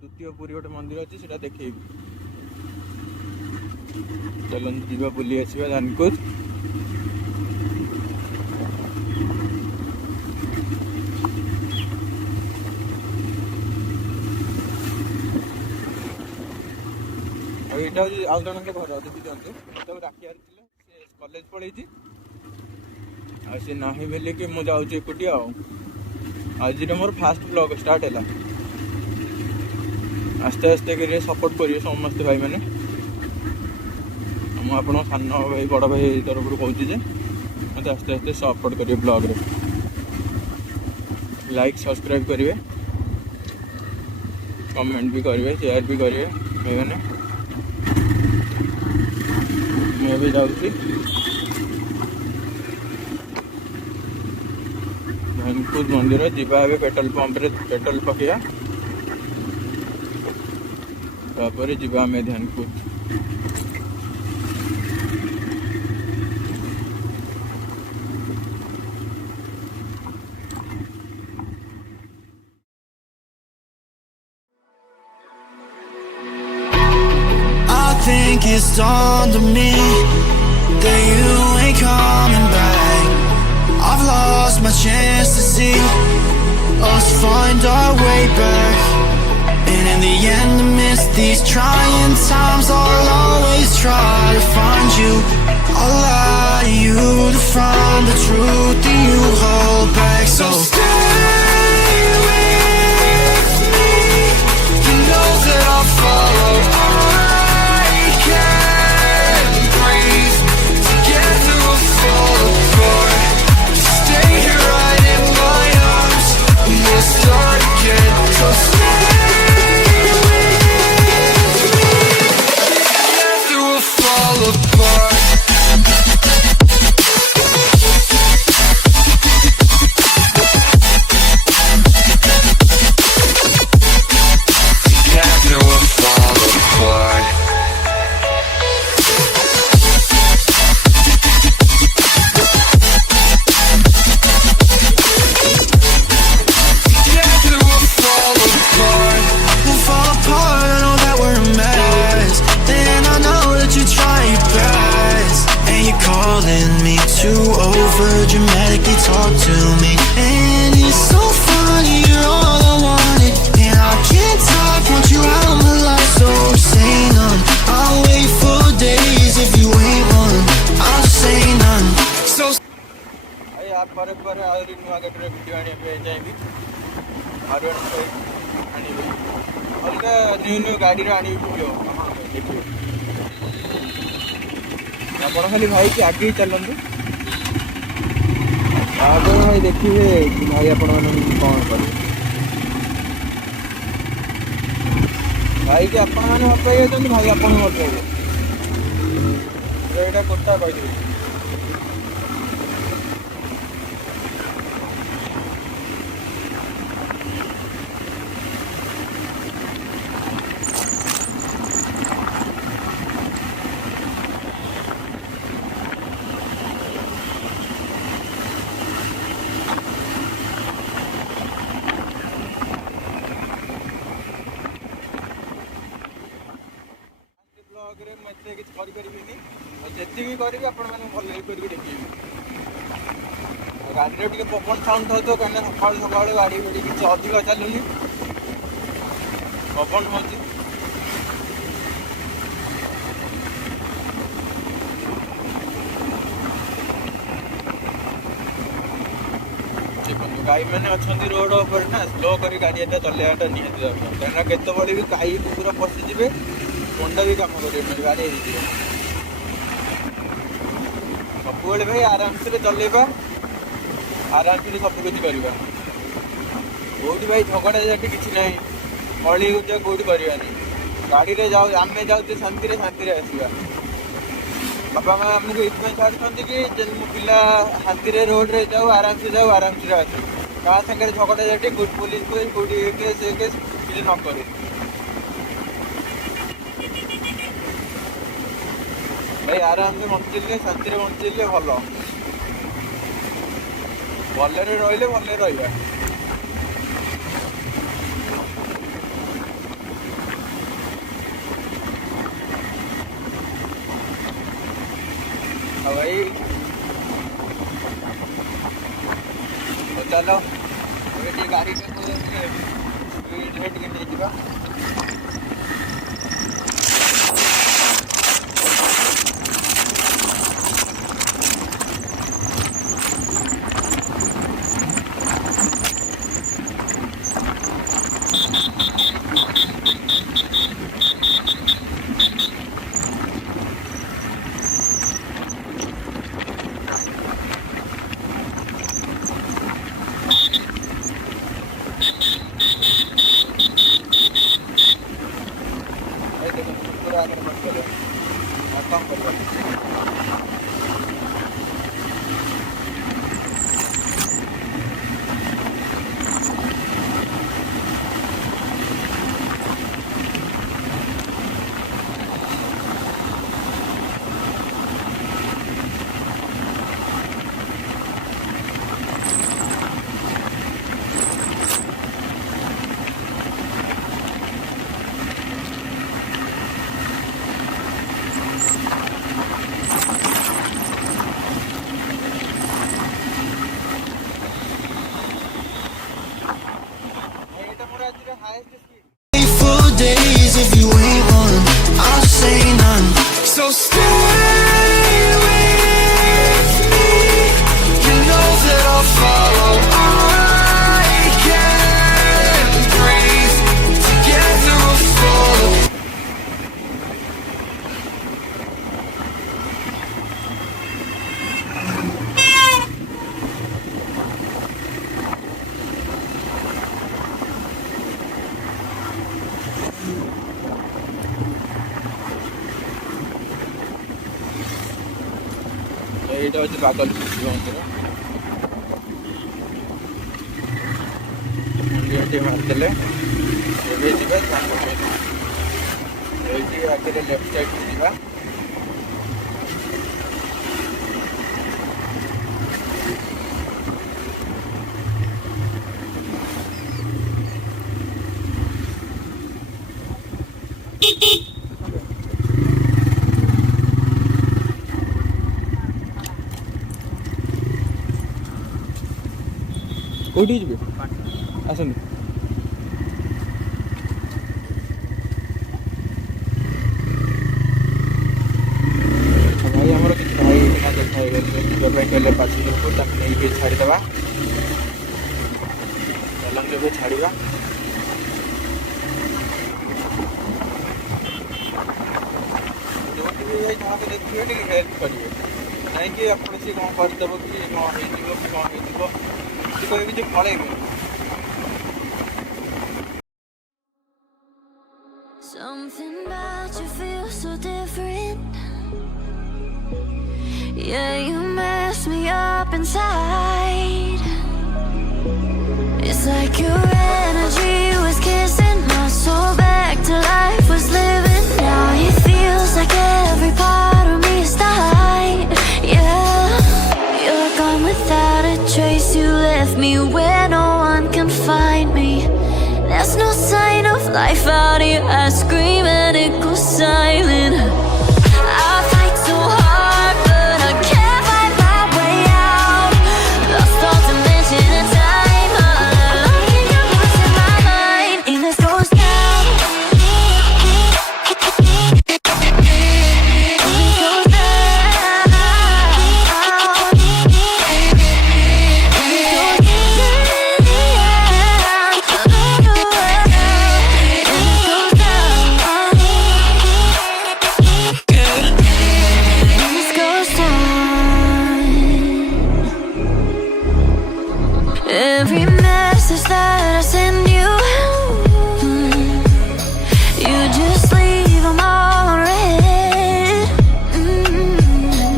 द्वितीय पुरी गोटे मंदिर अच्छी से देखेबी। चलो जीवा बुली आसवा धानकुद। यहाँ हूँ आउ जन घर देखी दिखाँ तो डाकियार कॉलेज पलि सी ना बोल कि मुझे एकुटिया आज मोर फास्ट ब्लॉग स्टार्ट है। आस्ते आस्ते कर सपोर्ट करिए समस्त भाई मैंने। मुझे सान भाई बड़ भाई तरफ कहूँ मत आस्ते आस्ते सपोर्ट करिए ब्लॉग रे। लाइक सब्सक्राइब करिए, कमेंट भी करिए, शेयर भी करिए भाई मैंने। मैं भी जाऊँगी धानकुद मंदिर जीवा पेट्रोल पंप रे पेट्रोल पकड़ा तापर जीवा आम धानकुद। Think it's dawned on me that you ain't coming back. I've lost my chance to see us find our way back. And in the end, amidst these trying times, I'll always try to find you. I'll lie to you to find the truth that you hold back. So stay with me. You know that I'll follow. Start again, so stay with me. Together we'll fall apart. Together we'll fall apart. Too over dramatically talk to me, and it's so funny, you're all I wanted, and I can't talk, want you out of my life, so say none. I'll wait for days if you ain't one, I'll say none. So आप पर नुआ गाड़ी video आने चाहिए अलग new new गाड़ी आनी video आप खाली भाई कि आगे चलते आगे भाई देखिए कि भाई आपण कौन करें भाई कि आपण मैंने मत पाई भाई आप मत पाइबे यहाँ कथा कहीदेवी। जी करी आपण मैंने भल देखिए गाड़ी टे पवन साउंड था तो कहीं सका सका गाड़ी गाड़ी किसी अधिक चलुनी पवन हो गाई मैंने अच्छा रोड पर ना स्लो कर गाड़ी चलवाटा निहती दरकार कहीं केतबले भी गाई कुकुर पशिजे पंडा भी कम कर गाड़ी सब भाई आराम से चलेगा आराम से सब किसी करवा कौटी भाई झगड़ा जाटी किसी ना कली कौटी करवानी गाड़ी रे जाओ आम जाऊे शांति शांति आसवा बापा माँ आमको ये छाड़ती कि पिला शांति रोड रे जाओ आराम से आस क्या सागर झगड़ा जाटी पुलिस कौटी केस किसी न करे भाई आराम से बंचिले शांति बंचिले भल भलरे रही भले रहा भाई चलो ये गाड़ी का स्पीड रेट के नहीं पूरा आगे मत करो कम करो For days if you ain't one, I'll say none. So stay with me. You know that I'll follow. I can breathe. Together we'll follow. এইটা হচ্ছে বাদল শিশু মন্দির মন্দিরটি মারদেলে ଏବେ ଯିବା ଏଇଠି ଆଗରେ ଲେଫ୍ଟ ସାଇଡ଼କୁ ଯିବା କୋଉଠି ଯିବେ ଆସନ୍ତୁ ଭାଇ ଆମର କିଛି ଭାଇ ବିନା ଦେଖା ହେଇଗଲେ ଯିବା ପାଇଁ କହିଲେ ପାଚିଲକୁ ତାକୁ ନେଇକି ଛାଡ଼ିଦେବା ଚାଲନ୍ତୁ ଏବେ ଛାଡ଼ିବା ଯୋଉଠି ବି ଭାଇ କାହାକୁ ଦେଖିବେ ଟିକେ ହେଲ୍ପ କରିବେ କାହିଁକି ଆପଣ ସିଏ କ'ଣ କରିଦେବ କି କ'ଣ ହେଇଯିବ କି କ'ଣ ହେଇଯିବ କିଛି ଫଳେଇବେ Something about you feels so different. Yeah, you mess me up inside. It's like your energy was kissing my soul back to life, was living. Now it feels like every part of me is dying. Yeah, you're gone without a trace. You left me where no one can find me. There's no sign of life out here. I scream and it goes silent. I fight so hard, but I can't find my way out. Lost all dimension and time. Alone in your voice in my mind. And this goes down. It goes down. Every message that I send you, you just leave them all unread.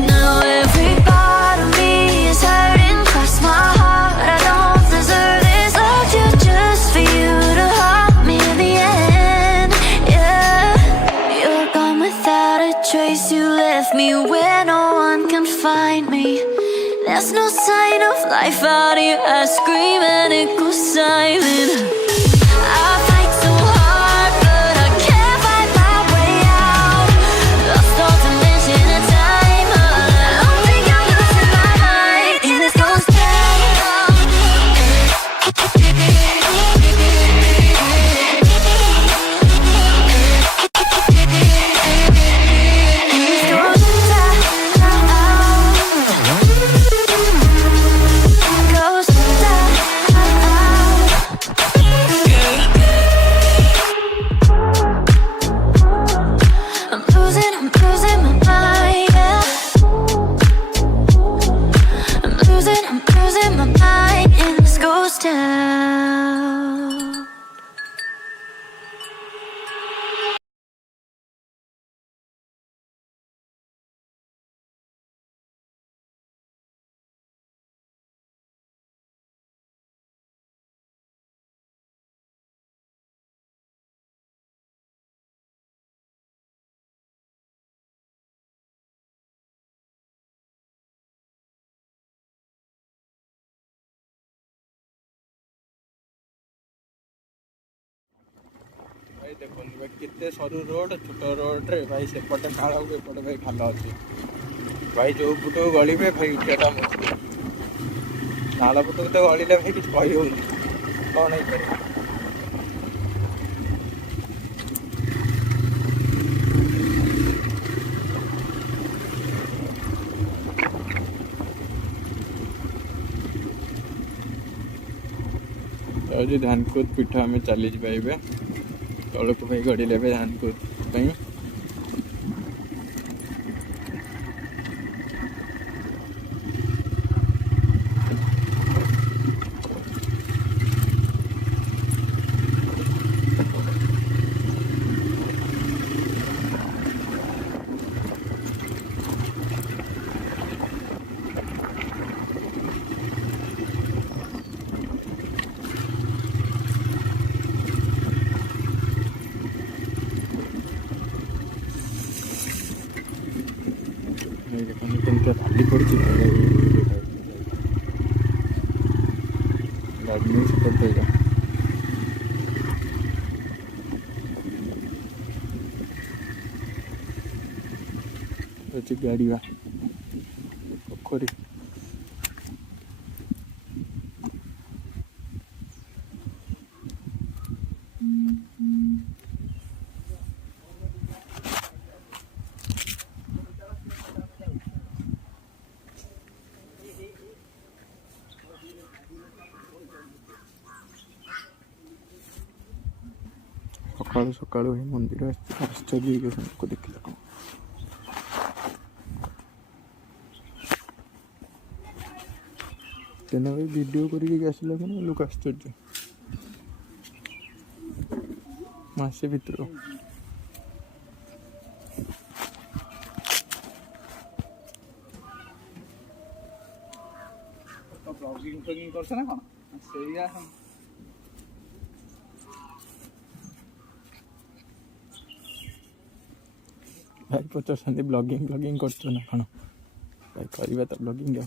Now every part of me is hurting, cross my heart, I don't deserve this. Loved you just for you to haunt me in the end. Yeah, you're gone without a trace. You left me where no one can find me. There's no sign of life out here. I scream and it goes silent. I fight so hard, but I can't find my way out. Lost all dimension and time. Alone भाई देखो भाई कितने सरू road छोट road रे भाई सेपटे खाल एपटे भाई खाल अच्छे भाई जो पुट गल भाई उठा मुश्किल नाल पुटक तो गलिले भाई किसी कही हो कौन हो पारे तो धानकुद पीठ आम चली जाए तौक भाई गड़े धानकुद देखते राली पड़ी गाड़ी नहीं सपोर्ट देगा गाड़ी वा पोखरी सकालू सकालू मंदिर आश्चर्य को देखिए कौन तेना भाई वीडियो करके आसला कौन लोक आश्चर्य मसे भितर ब्लॉगिंग करछ ना कौन सेया भाई पचार ब्लॉगिंग कर ना कौन भाई करवा तो ब्लॉगिंग